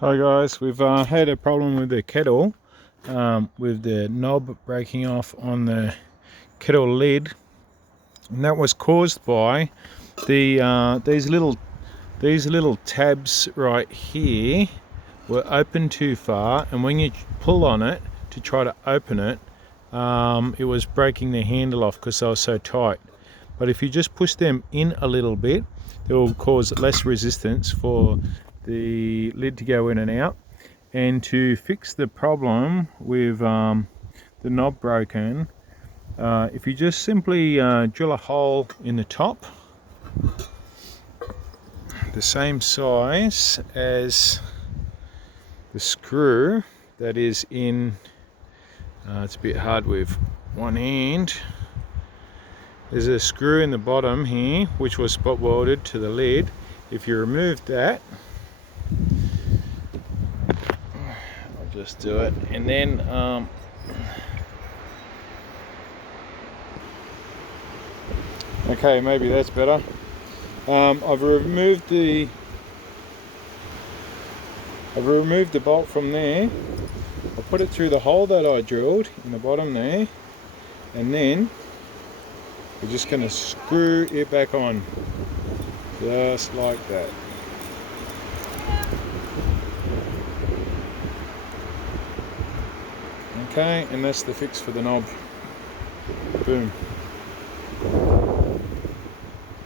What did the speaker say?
Hi guys, we've had a problem with the kettle, with the knob breaking off on the kettle lid, and that was caused by these little tabs right here were open too far, and when you pull on it to try to open it, it was breaking the handle off because they were so tight. But if you just push them in a little bit, it will cause less resistance for the lid to go in and out. And to fix the problem with the knob broken, if you just simply drill a hole in the top the same size as the screw that is in, it's a bit hard with one hand. There's a screw in the bottom here which was spot welded to the lid. If you remove that, I'll just do it, and then okay, maybe that's better. I've removed the bolt from there. I put it through the hole that I drilled in the bottom there, and then we're just going to screw it back on, just like that. Okay, and that's the fix for the knob. Boom.